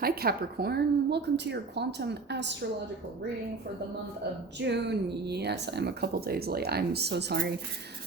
Hi Capricorn, welcome to your quantum astrological reading for the month of June. Yes, I'm a couple days late. I'm so sorry.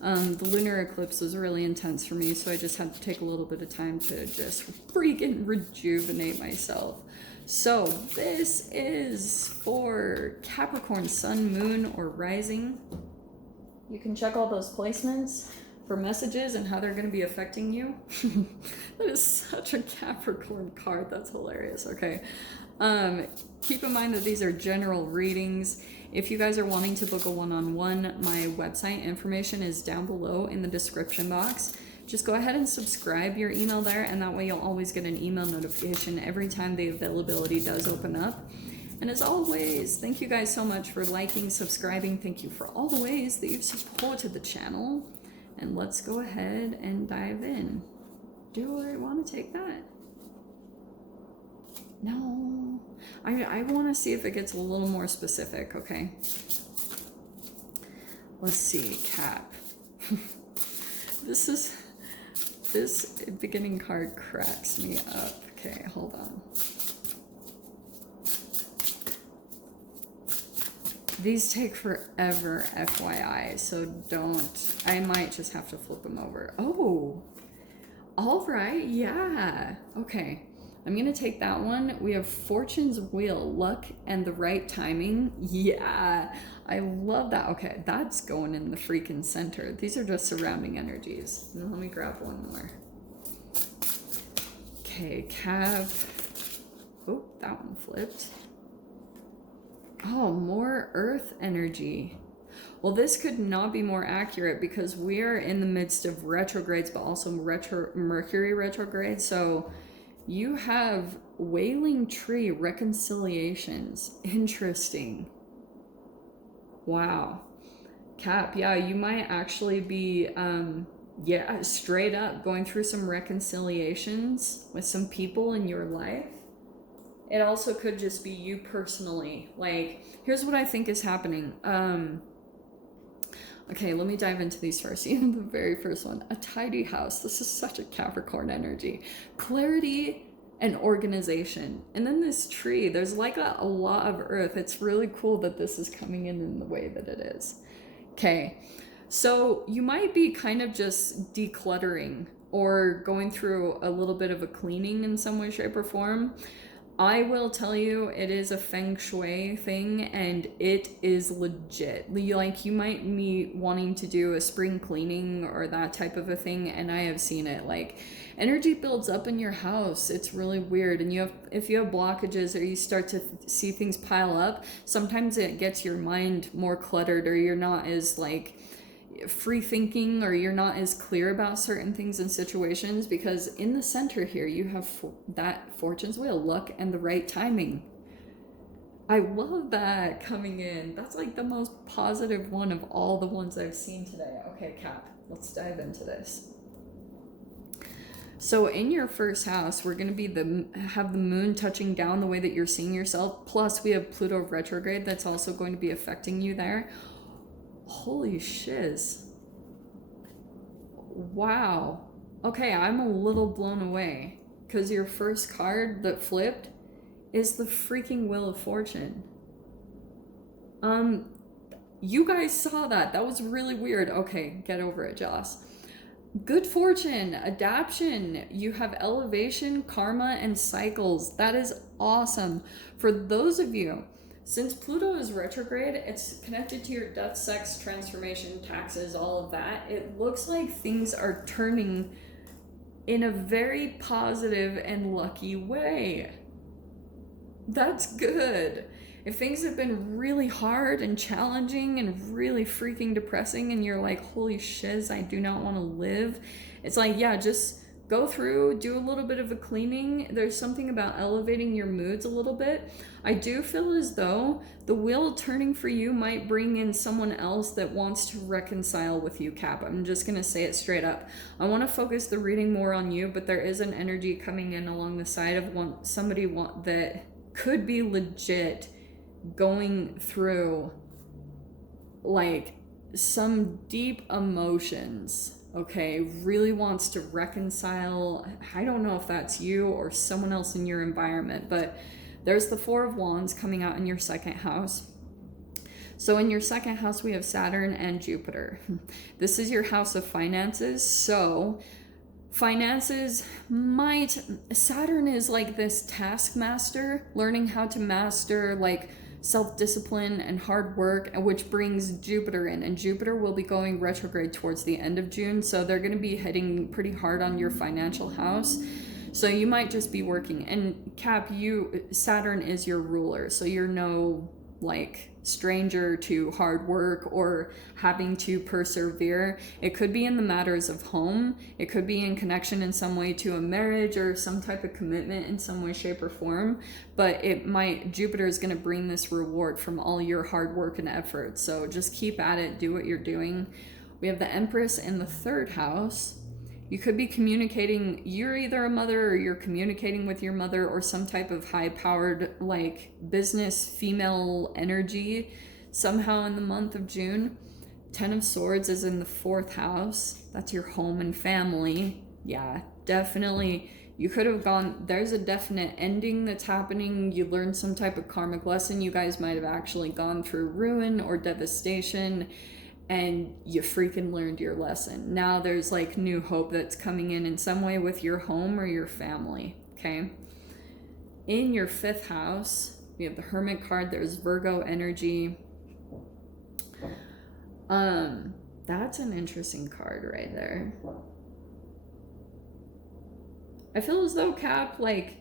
The lunar eclipse was really intense for me, so I just had to take a little bit of time to just freaking rejuvenate myself. So this is for Capricorn, Sun, Moon, or Rising. You can check all those placements for messages and how they're going to be affecting you. That is such a Capricorn card. That's hilarious. Okay. Keep in mind that these are general readings. If you guys are wanting to book a one-on-one, my website information is down below in the description box. Just go ahead and subscribe your email there, and that way you'll always get an email notification every time the availability does open up. And as always, thank you guys so much for liking, subscribing. Thank you for all the ways that you've supported the channel. And let's go ahead and dive in. Do I want to take that? No. I want to see if it gets a little more specific, okay? Let's see, Cap. This beginning card cracks me up. Okay, hold on. These take forever, FYI, so don't. I might just have to flip them over. Oh, all right, yeah. Okay, I'm gonna take that one. We have Fortune's Wheel, luck and the right timing. Yeah, I love that. Okay, that's going in the freaking center. These are just surrounding energies. Now let me grab one more. Okay, Cap. Oh, that one flipped. Oh, more earth energy. Well, this could not be more accurate because we are in the midst of retrogrades, but also Mercury retrograde. So you have Wailing Tree reconciliations. Interesting. Wow. Cap, yeah, you might actually be, yeah, straight up going through some reconciliations with some people in your life. It also could just be you personally. Like, here's what I think is happening. Okay, let me dive into these first. Even the very first one, a tidy house. This is such a Capricorn energy. Clarity and organization. And then this tree, there's like a lot of earth. It's really cool that this is coming in the way that it is. Okay, so you might be kind of just decluttering or going through a little bit of a cleaning in some way, shape, or form. I will tell you, it is a feng shui thing, and it is legit. Like, you might be wanting to do a spring cleaning or that type of a thing, and I have seen it. Like, energy builds up in your house. It's really weird, and if you have blockages or you start to see things pile up, sometimes it gets your mind more cluttered, or you're not as, like, free thinking, or you're not as clear about certain things and situations, because in the center here you have that Fortune's Wheel, luck and the right timing. I love that coming in. That's like the most positive one of all the ones I've seen today. Okay, Cap, let's dive into this. So in your first house, we're going to have the moon touching down the way that you're seeing yourself, plus we have Pluto retrograde that's also going to be affecting you there. Holy shiz. Wow. Okay, I'm a little blown away because your first card that flipped is the freaking Wheel of Fortune. You guys saw that. That was really weird. Okay, get over it, Joss. Good fortune, adaptation. You have elevation, karma, and cycles. That is awesome. For those of you, since Pluto is retrograde, it's connected to your death, sex, transformation, taxes, all of that. It looks like things are turning in a very positive and lucky way. That's good. If things have been really hard and challenging and really freaking depressing and you're like, holy shiz, I do not want to live. It's like, yeah, just go through, do a little bit of a cleaning. There's something about elevating your moods a little bit. I do feel as though the wheel turning for you might bring in someone else that wants to reconcile with you, Cap. I'm just going to say it straight up. I want to focus the reading more on you, but there is an energy coming in along the side of somebody that could be legit going through like some deep emotions. okay, really wants to reconcile. I don't know if that's you or someone else in your environment, but there's the Four of Wands coming out in your second house. So in your second house, we have Saturn and Jupiter. This is your house of finances. So finances might, Saturn is like this taskmaster, learning how to master like self-discipline and hard work, which brings Jupiter in, and Jupiter will be going retrograde towards the end of June, so they're going to be hitting pretty hard on your financial house. So you might just be working, and Cap, Saturn is your ruler, so you're no like stranger to hard work or having to persevere. It could be in the matters of home, it could be in connection in some way to a marriage or some type of commitment in some way, shape, or form, but Jupiter is going to bring this reward from all your hard work and effort. So just keep at it, do what you're doing. We have the Empress in the third house. You could be communicating, you're either a mother or you're communicating with your mother, or some type of high-powered like business female energy somehow in the month of June. Ten of Swords is in the fourth house. That's your home and family. Yeah, definitely. You could have there's a definite ending that's happening. You learned some type of karmic lesson. You guys might have actually gone through ruin or devastation, and you freaking learned your lesson. Now there's like new hope that's coming in some way with your home or your family, okay? In your fifth house, we have the Hermit card. There's Virgo energy. That's an interesting card right there. I feel as though, Cap, like,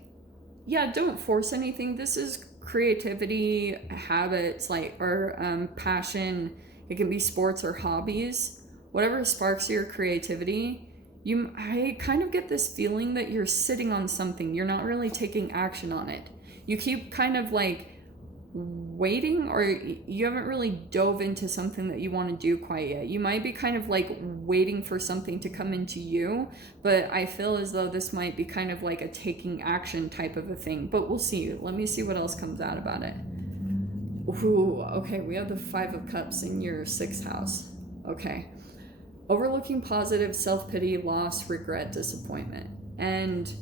yeah, don't force anything. This is creativity, habits, like, or passion. It can be sports or hobbies, whatever sparks your creativity. I kind of get this feeling that you're sitting on something. You're not really taking action on it. You keep kind of like waiting, or you haven't really dove into something that you want to do quite yet. You might be kind of like waiting for something to come into you, but I feel as though this might be kind of like a taking action type of a thing, but we'll see. Let me see what else comes out about it. Ooh, okay, we have the Five of Cups in your sixth house. Okay. Overlooking positive, self-pity, loss, regret, disappointment. And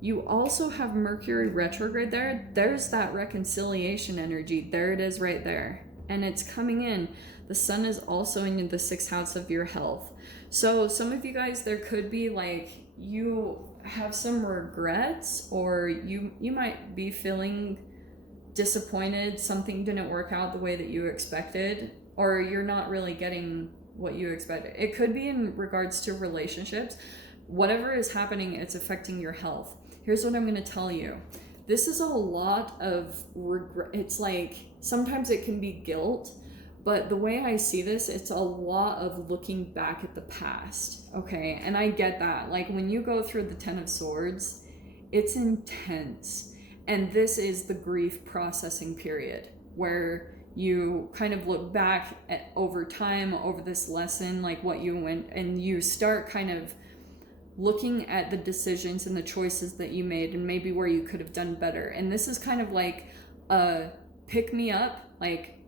you also have Mercury retrograde there. There's that reconciliation energy. There it is right there. And it's coming in. The sun is also in the sixth house of your health. So some of you guys, there could be like, you have some regrets, or you might be feeling disappointed, something didn't work out the way that you expected, or you're not really getting what you expected. It could be in regards to relationships. Whatever is happening, it's affecting your health. Here's what I'm going to tell you. This is a lot of regret. It's like sometimes it can be guilt, but the way I see this, it's a lot of looking back at the past. Okay, and I get that. Like when you go through the Ten of Swords, it's intense. And this is the grief processing period where you kind of look back at over time, over this lesson, like what you went, and you start kind of looking at the decisions and the choices that you made and maybe where you could have done better. And this is kind of like a pick me up, like,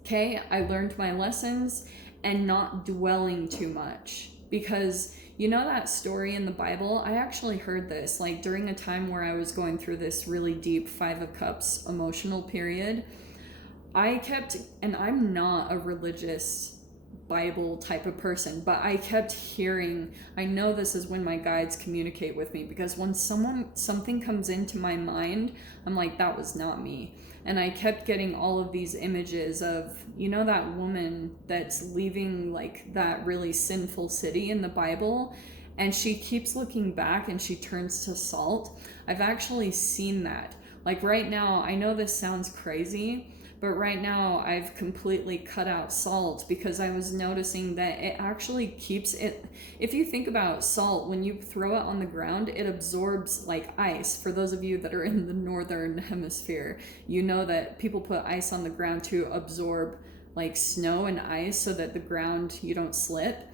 okay, I learned my lessons, and not dwelling too much. Because you know that story in the Bible? I actually heard this like during a time where I was going through this really deep Five of Cups emotional period. And I'm not a religious Bible type of person, but I kept hearing, I know this is when my guides communicate with me, because when something comes into my mind, I'm like, that was not me. And I kept getting all of these images of, you know, that woman that's leaving like that really sinful city in the Bible, and she keeps looking back and she turns to salt. I've actually seen that. Like right now, I know this sounds crazy, but right now I've completely cut out salt because I was noticing that it actually keeps it. If you think about salt, when you throw it on the ground, it absorbs like ice. For those of you that are in the northern hemisphere, you know that people put ice on the ground to absorb like snow and ice so that the ground, you don't slip.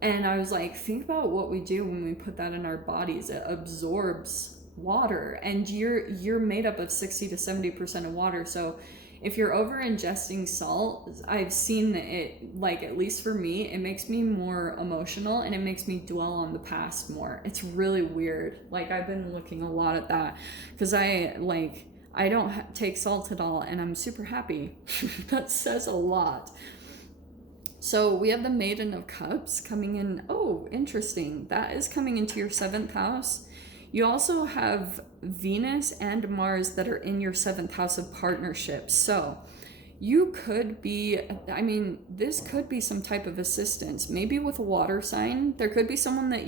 And I was like, think about what we do when we put that in our bodies. It absorbs water, and you're made up of 60 to 70% of water. So If you're over ingesting salt, I've seen that it, like, at least for me, it makes me more emotional and it makes me dwell on the past more. It's really weird. Like, I've been looking a lot at that because I don't take salt at all and I'm super happy. That says a lot. So we have the Maiden of Cups coming in. Oh, interesting. That is coming into your 7th house. You also have Venus and Mars that are in your 7th house of partnerships. So you could be, this could be some type of assistance. Maybe with a water sign. There could be someone that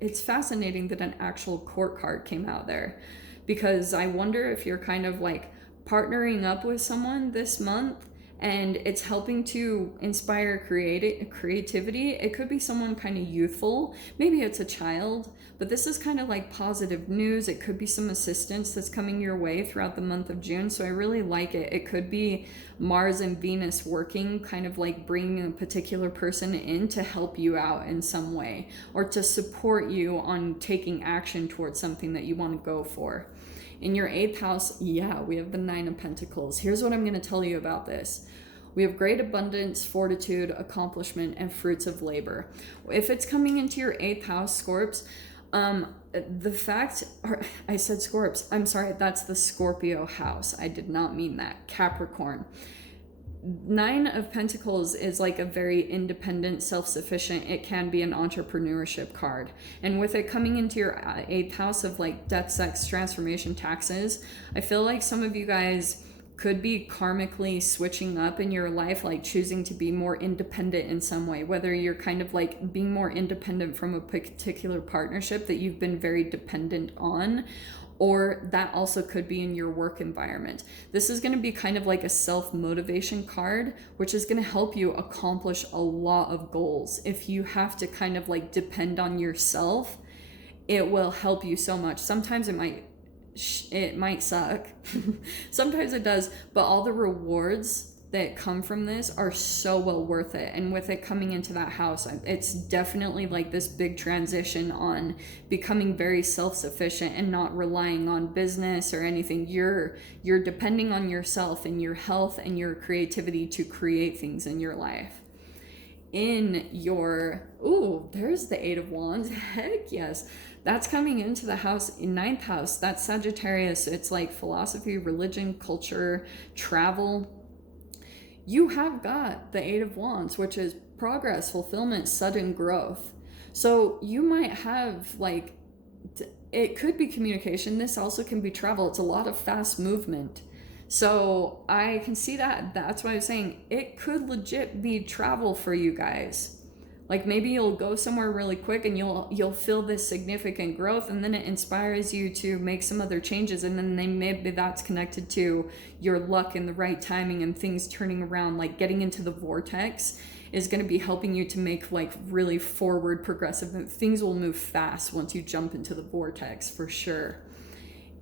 it's fascinating that an actual court card came out there. Because I wonder if you're kind of like partnering up with someone this month and it's helping to inspire creativity. It could be someone kind of youthful. Maybe it's a child, but this is kind of like positive news. It could be some assistance that's coming your way throughout the month of June. So I really like it. It could be Mars and Venus working, kind of like bringing a particular person in to help you out in some way or to support you on taking action towards something that you want to go for. In your 8th house, we have the 9 of Pentacles. Here's what I'm going to tell you about this. We have great abundance, fortitude, accomplishment, and fruits of labor. If it's coming into your 8th house, Scorps, I said Scorps, I'm sorry, that's the Scorpio house. I did not mean that. Capricorn. 9 of Pentacles is like a very independent, self-sufficient, it can be an entrepreneurship card. And with it coming into your 8th house of like death, sex, transformation, taxes, I feel like some of you guys could be karmically switching up in your life, like choosing to be more independent in some way, whether you're kind of like being more independent from a particular partnership that you've been very dependent on, or that also could be in your work environment. This is going to be kind of like a self-motivation card, which is going to help you accomplish a lot of goals. If you have to kind of like depend on yourself, it will help you so much. Sometimes it might suck. Sometimes it does, but all the rewards that come from this are so well worth it. And with it coming into that house, it's definitely like this big transition on becoming very self-sufficient and not relying on business or anything. You're depending on yourself and your health and your creativity to create things in your life. In your, there's the 8 of Wands. Heck yes. That's coming into the house in 9th house. That's Sagittarius. It's like philosophy, religion, culture, travel. You have got the 8 of Wands, which is progress, fulfillment, sudden growth. So you might have like, it could be communication. This also can be travel. It's a lot of fast movement. So I can see that. That's why I was saying it could legit be travel for you guys. Like maybe you'll go somewhere really quick and you'll feel this significant growth, and then it inspires you to make some other changes, and then maybe that's connected to your luck and the right timing and things turning around. Like getting into the vortex is going to be helping you to make like really forward progressive things. Will move fast once you jump into the vortex for sure.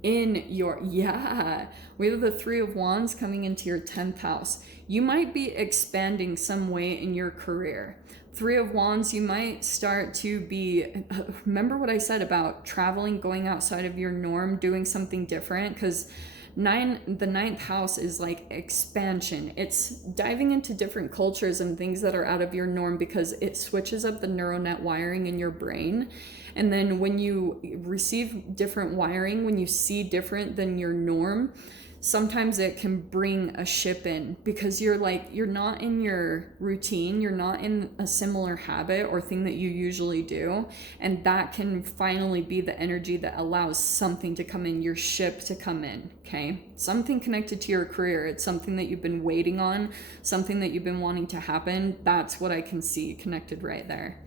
In your, we have the 3 of Wands coming into your 10th house. You might be expanding some way in your career. 3 of Wands, you might start to be, remember what I said about traveling, going outside of your norm, doing something different, because the 9th house is like expansion. It's diving into different cultures and things that are out of your norm, because it switches up the neural net wiring in your brain. And then when you receive different wiring, when you see different than your norm, sometimes it can bring a ship in, because you're not in your routine, you're not in a similar habit or thing that you usually do, and that can finally be the energy that allows something to come in, your ship to come in. Okay, something connected to your career. It's something that you've been waiting on, something that you've been wanting to happen. That's what I can see connected right there.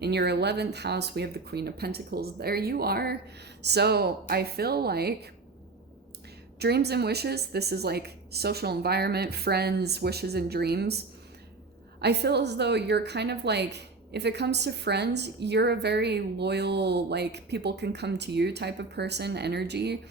In your 11th house, we have the Queen of Pentacles. There you are. So I feel like dreams and wishes, this is like social environment, friends, wishes and dreams. I feel as though you're kind of like, if it comes to friends, you're a very loyal, like people can come to you type of person energy.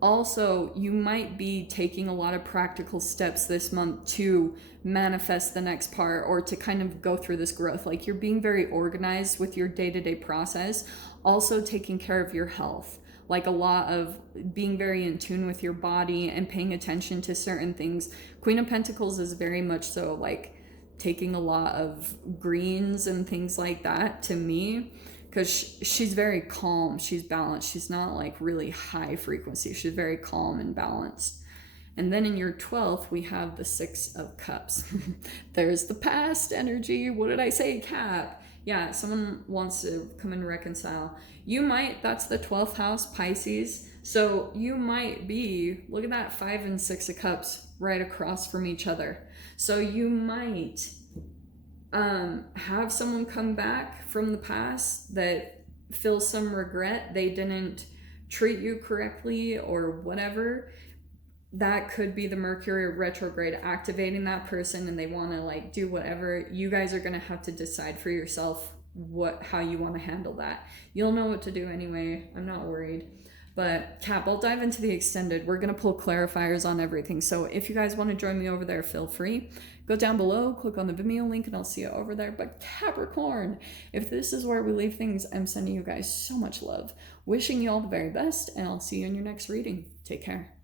Also, you might be taking a lot of practical steps this month to manifest the next part, or to kind of go through this growth. Like you're being very organized with your day-to-day process. Also taking care of your health. like a lot of being very in tune with your body and paying attention to certain things. Queen of Pentacles is very much so like taking a lot of greens and things like that to me, because she's very calm, she's balanced, she's not like really high frequency, she's very calm and balanced. And then in your 12th, we have the Six of Cups. There's the past energy. What did I say, Cap? Yeah, someone wants to come and reconcile. You might, that's the 12th house, Pisces. So you might be, look at that 5 and 6 of Cups right across from each other. So you might have someone come back from the past that feels some regret. They didn't treat you correctly or whatever. That could be the Mercury retrograde activating that person, and they want to like do whatever. You guys are going to have to decide for yourself how you want to handle that. You'll know what to do anyway. I'm not worried. But Cap, I'll dive into the extended. We're going to pull clarifiers on everything. So if you guys want to join me over there, feel free. Go down below, click on the Vimeo link, and I'll see you over there. But Capricorn, if this is where we leave things, I'm sending you guys so much love. Wishing you all the very best, and I'll see you in your next reading. Take care.